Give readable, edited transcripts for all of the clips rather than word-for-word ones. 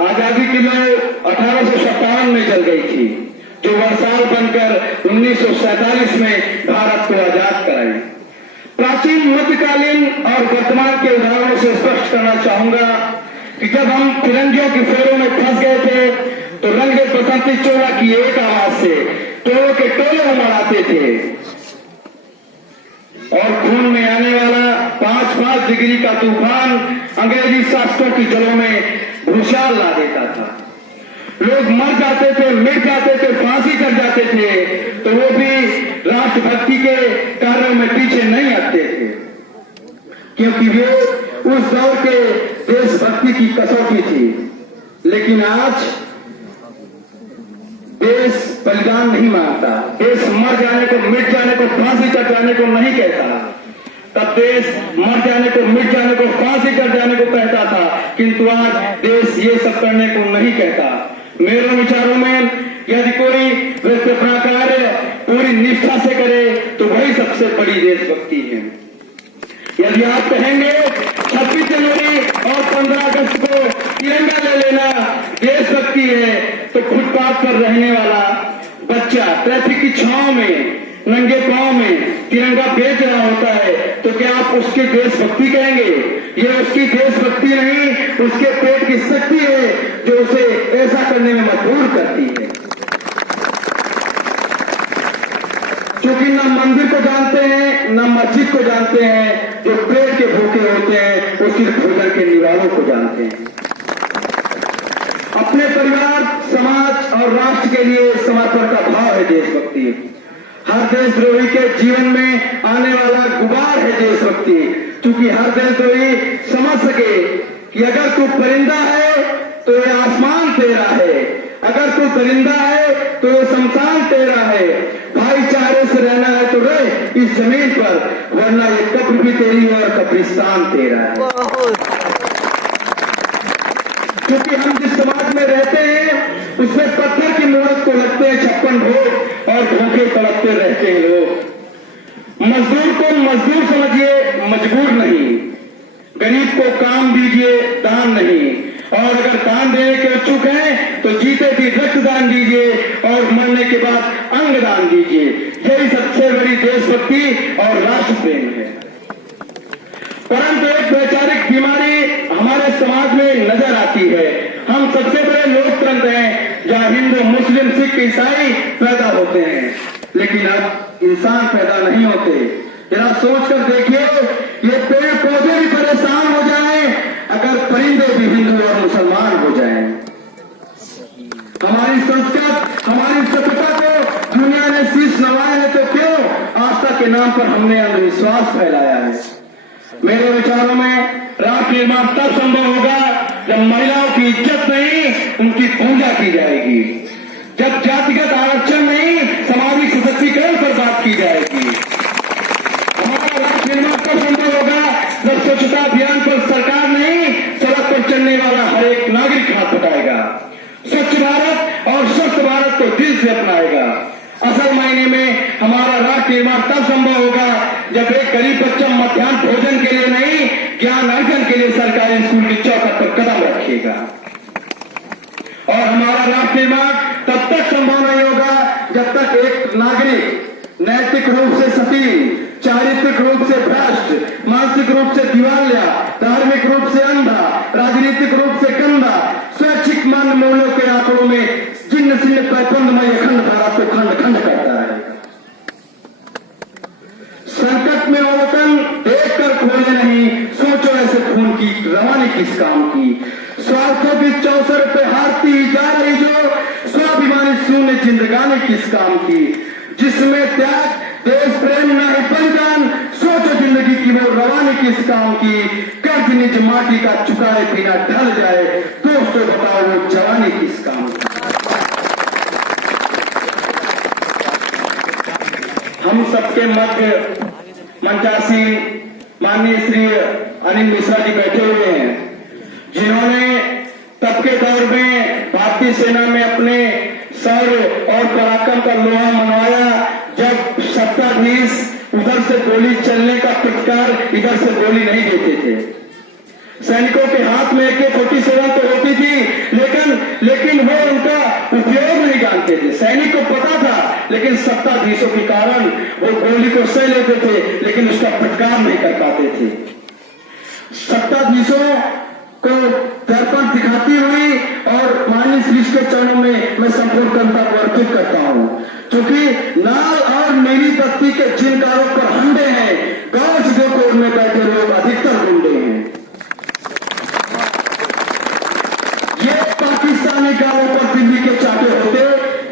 आजादी की लौ 1857 में जल गई थी, जो वर्षाल बनकर 1947 में भारत को आजाद कराई। प्राचीन, मध्यकालीन और वर्तमान के उदाहरणों से स्पष्ट करना चाहूंगा कि जब हम फिरंगियों के फेरों में फंस गए थे तो रंगे बसंती चोला की एक आवाज से टोलों के टोले उमड़ाते थे और खून में आने वाला 5-5 डिग्री का तूफान अंग्रेजी शास्त्रों की जड़ों में भूचाल ला देता था। लोग मर जाते थे, मिट जाते थे, फांसी कर जाते थे, तो वो भी राष्ट्रभक्ति के कार्यों में पीछे नहीं हटते थे, क्योंकि वो उस दौर के देशभक्ति की कसौटी थी। लेकिन आज देश बलिदान नहीं मांगता, देश मर जाने को, मिट जाने को, फांसी कर जाने को नहीं कहता। तब देश मर जाने को, मिट जाने को, फांसी कर जाने को कहता था, किंतु आज देश ये सब करने को नहीं कहता। मेरे विचारों में यदि कोई व्यक्ति अपना कार्य पूरी निष्ठा से करे तो वही सबसे बड़ी देशभक्ति है। यदि आप कहेंगे 26 जनवरी और 15 अगस्त को तिरंगा ले लेना देशभक्ति है, तो फुटपाथ पर रहने वाला बच्चा ट्रैफिक की छांव में नंगे पांव में तिरंगा बेच रहा होता है, तो क्या आप उसकी देशभक्ति कहेंगे? ये उसकी देशभक्ति नहीं, उसके पेट की शक्ति है जो उसे ऐसा करने में मजबूर करती है। क्योंकि न मंदिर को जानते हैं, न मस्जिद को जानते हैं, जो पेट के भूखे होते हैं वो सिर्फ भोजन के निवालों को जानते हैं। अपने परिवार, समाज और राष्ट्र के लिए समर्पण का भाव है देशभक्ति। हर देशद्रोही के जीवन में आने वाला गुबार है देशभक्ति, क्योंकि हर देशद्रोही समझ सके कि अगर तू परिंदा है तो ये आसमान तेरा है, अगर तू परिंदा है तो ये शमशान तेरा है। भाईचारे से रहना है तो रह इस जमीन पर, वरना ये कब्र भी तेरी है और कब्रिस्तान तेरा है। क्योंकि हम जिस समाज में रहते हैं उसमें पत्थर की मूर्त को लगते हैं 56 भोग और धोखे तड़पते रहते हैं लोग। मजदूर को मजदूर समझिए, मजबूर नहीं। गरीब को काम दीजिए, दान नहीं। और अगर दान देने के इच्छुक हैं तो जीते भी रक्तदान दीजिए और मरने के बाद अंगदान दीजिए। यही सबसे बड़ी देशभक्ति और राष्ट्र प्रेम है। परंतु एक वैचारिक बीमारी हमारे समाज में नजर आती है। हम सबसे बड़े लोकतंत्र हैं जहां हिंदू, मुस्लिम, सिख, ईसाई पैदा होते हैं, लेकिन अब इंसान पैदा नहीं होते। जरा सोचकर देखिए, ये पेड़ पौधे भी परेशान हो जाएं अगर परिंदे भी हिंदू और मुसलमान हो जाएं। हमारी संस्कृत, हमारी सभ्यता को दुनिया ने शीश नवाया है, तो क्यों आस्था के नाम पर हमने अंधविश्वास फैलाया है? मेरे विचारों में राष्ट्र निर्माण तब संभव होगा जब महिलाओं की इज्जत नहीं, उनकी पूजा की जाएगी। जब जातिगत आरक्षण नहीं, सामाजिक सशक्तिकरण पर बात की जाएगी। हमारा राष्ट्र निर्माण तब संभव होगा जब स्वच्छता अभियान पर सरकार नहीं, सड़क पर चलने वाला हर एक नागरिक हाथ उठाएगा, स्वच्छ भारत और स्वस्थ भारत को दिल से अपनाएगा। असल मायने में हमारा राष्ट्र निर्माण तब संभव होगा जब एक गरीब बच्चा मध्याह्न भोजन के लिए नहीं, ज्ञान अर्जन के लिए सरकारी स्कूल की चौखट पर कदम रखेगा। और हमारा राष्ट्र निर्माण तब तक संभव नहीं होगा जब तक एक नागरिक नैतिक रूप से सतीन, चारित्रिक रूप से भ्रष्ट, मानसिक रूप से दिवालिया, धार्मिक रूप से अंधा, राजनीतिक रूप से गंदा, स्वैच्छिक मान मूल्यों के आंकड़ों में जिन्न सिन्न पैपंदमय खंड भारत को खंड खंड करता है। संकट में वतन देखकर खोले नहीं, सोचो ऐसे खून की रवानी किस काम की। स्वार्थों की चौसर पे हारती जा रही जो स्वाभिमानी शून्य जिंदगानी किस काम की। जिसमें त्याग, देश प्रेम न है बलिदान, सोचो जिंदगी की वो रवानी किस काम की। कर्ज निज माटी का चुकाए बिना ढल जाए, दोस्तों बताओ वो जवानी किस काम की। हम सबके मध्य मंचासीन माननीय श्री अनिल मिश्रा जी बैठे हुए हैं, जिन्होंने तब के दौर में भारतीय सेना में अपने शौर्य और पराक्रम का लोहा मनवाया, जब सत्ताधीश उधर से गोली चलने का प्रतिकार इधर से गोली नहीं देते थे। सैनिकों के हाथ में AK-47 तो होती थी, लेकिन सत्ताधीशों के कारण वो गोली को सह लेते थे, लेकिन उसका फटकार नहीं कर पाते थे। सत्ताधीशों को दर्पण दिखाती हुई और माननीय श्री के चरणों में मैं संपूर्ण जनता को अर्पित करता हूं, क्योंकि लाल और नीली बत्ती के जिन कारों पर हमले हैं, गांव जो कोर्ट में बैठे लोग अधिकतर गुंडे हैं। ये पाकिस्तानी गांवों पर दिल्ली के चाटे होते,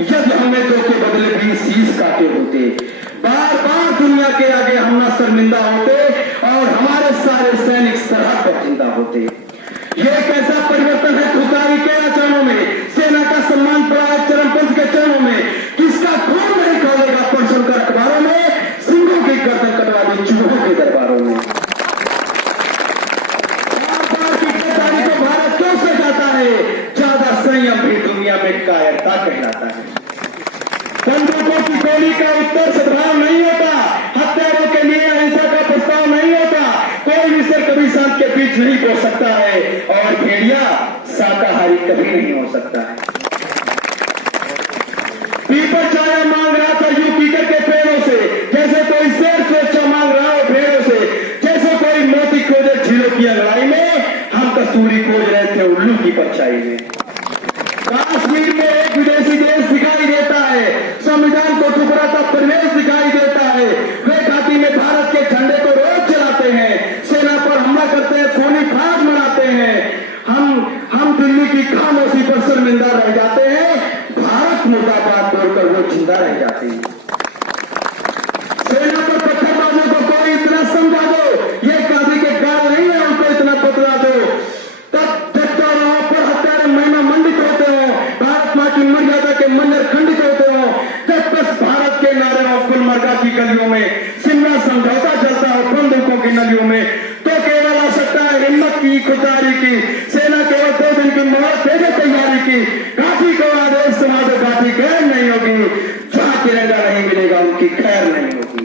यदि हमें दो के बदले भी शीश काटे होते। बार बार दुनिया के आगे हम न शर्मिंदा होते और हमारे सारे सैनिक सरहद पर जिंदा होते। ये कैसा परिवर्तन है खुदाई के चरणों में, सेना का सम्मान पड़ा है चरमपंथ के चरणों में। किसका खून नहीं खोलेगा पढ़कर अखबारों में, सिंहों की गर्दन कटवा दी चूहों के दरबारों में। को भारत क्यों से जाता है, ज्यादा संयम भी दुनिया में कायरता कहलाता है। बंदूकों की गोली का उत्तर सद्भाव नहीं होता, हत्यारों के लिए अहिंसा का प्रस्ताव नहीं होता, कोई भी सर कभी सांप के बीच नहीं पहुंच सकता है और भेड़िया शाकाहारी कभी नहीं हो सकता है। पीपल छाया मांग रहा था यूं पीकर के पेड़ों से, जैसे कोई शेर सुरक्षा मांग रहा हो भेड़ों से, जैसे कोई मोती खोजे झीलों की अंगड़ाई में, हम कस्तूरी खोज रहे थे उल्लू की परछाई में। कश्मीर में एक विदेशी देश दिखाई देता है, संविधान को टुकड़ाता परिवेश दिखाई देता है। वे घाटी में भारत के झंडे को रोज चलाते हैं, सेना पर हमला करते हैं, खूनी फाड़ मनाते हैं। हम दिल्ली की खामोशी पर शर्मिंदा रह जाते हैं, भारत मुर्दाबाद बोलकर वो जिंदा रह जाते हैं। सेना पर पत्थरबाजों को कोई इतना समझा दो, ये गांधी के गाल नहीं है, उनको इतना बदला दो, तब चौराहों पर हत्यारे महिमा मंडित होते हो, भारत मां की मर्यादा के मंदिर खंडित होते हो। जब बस भारत के नारे और गुलमर्गा की गलियों में शिमला समझौता चलता है बंदूकों की नलियों में, तो केवल आ सकता है हिम्मत की खुदारी की। सेना केवल 2 दिन की मोहलत दे दे तैयारी की, घाटी को आदेश सुना दो, घाटी खैर नहीं होगी, जहां तिरंगा नहीं मिलेगा उनकी खैर नहीं होगी।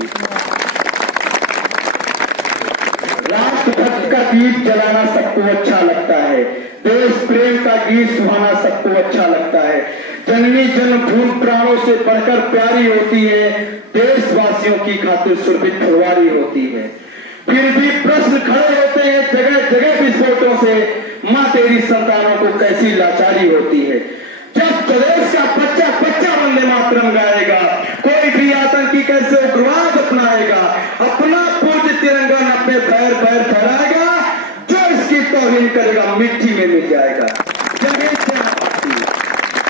राष्ट्रभक्त का दीप जलाना सबको अच्छा लगता है, देश प्रेम का गीत सुहाना सबको अच्छा लगता है। जननी जन्मभूमि प्राणों से बढ़कर प्यारी होती है, देशवासियों की खातिर सुरभित फुलवारी होती है। फिर भी प्रश्न खड़े होते हैं जगह जगह विस्फोटों से, मां तेरी संतानों को कैसी लाचारी होती है। जब प्रदेश का बच्चा बच्चा वंदे मातरम गाएगा, कोई भी आतंकी कैसे उग्रवाद अपनाएगा, अपना पूज्य तिरंगा अपने पैर पैर फहराएगा, जो इसकी तौहीन करेगा मिट्टी में मिल जाएगा।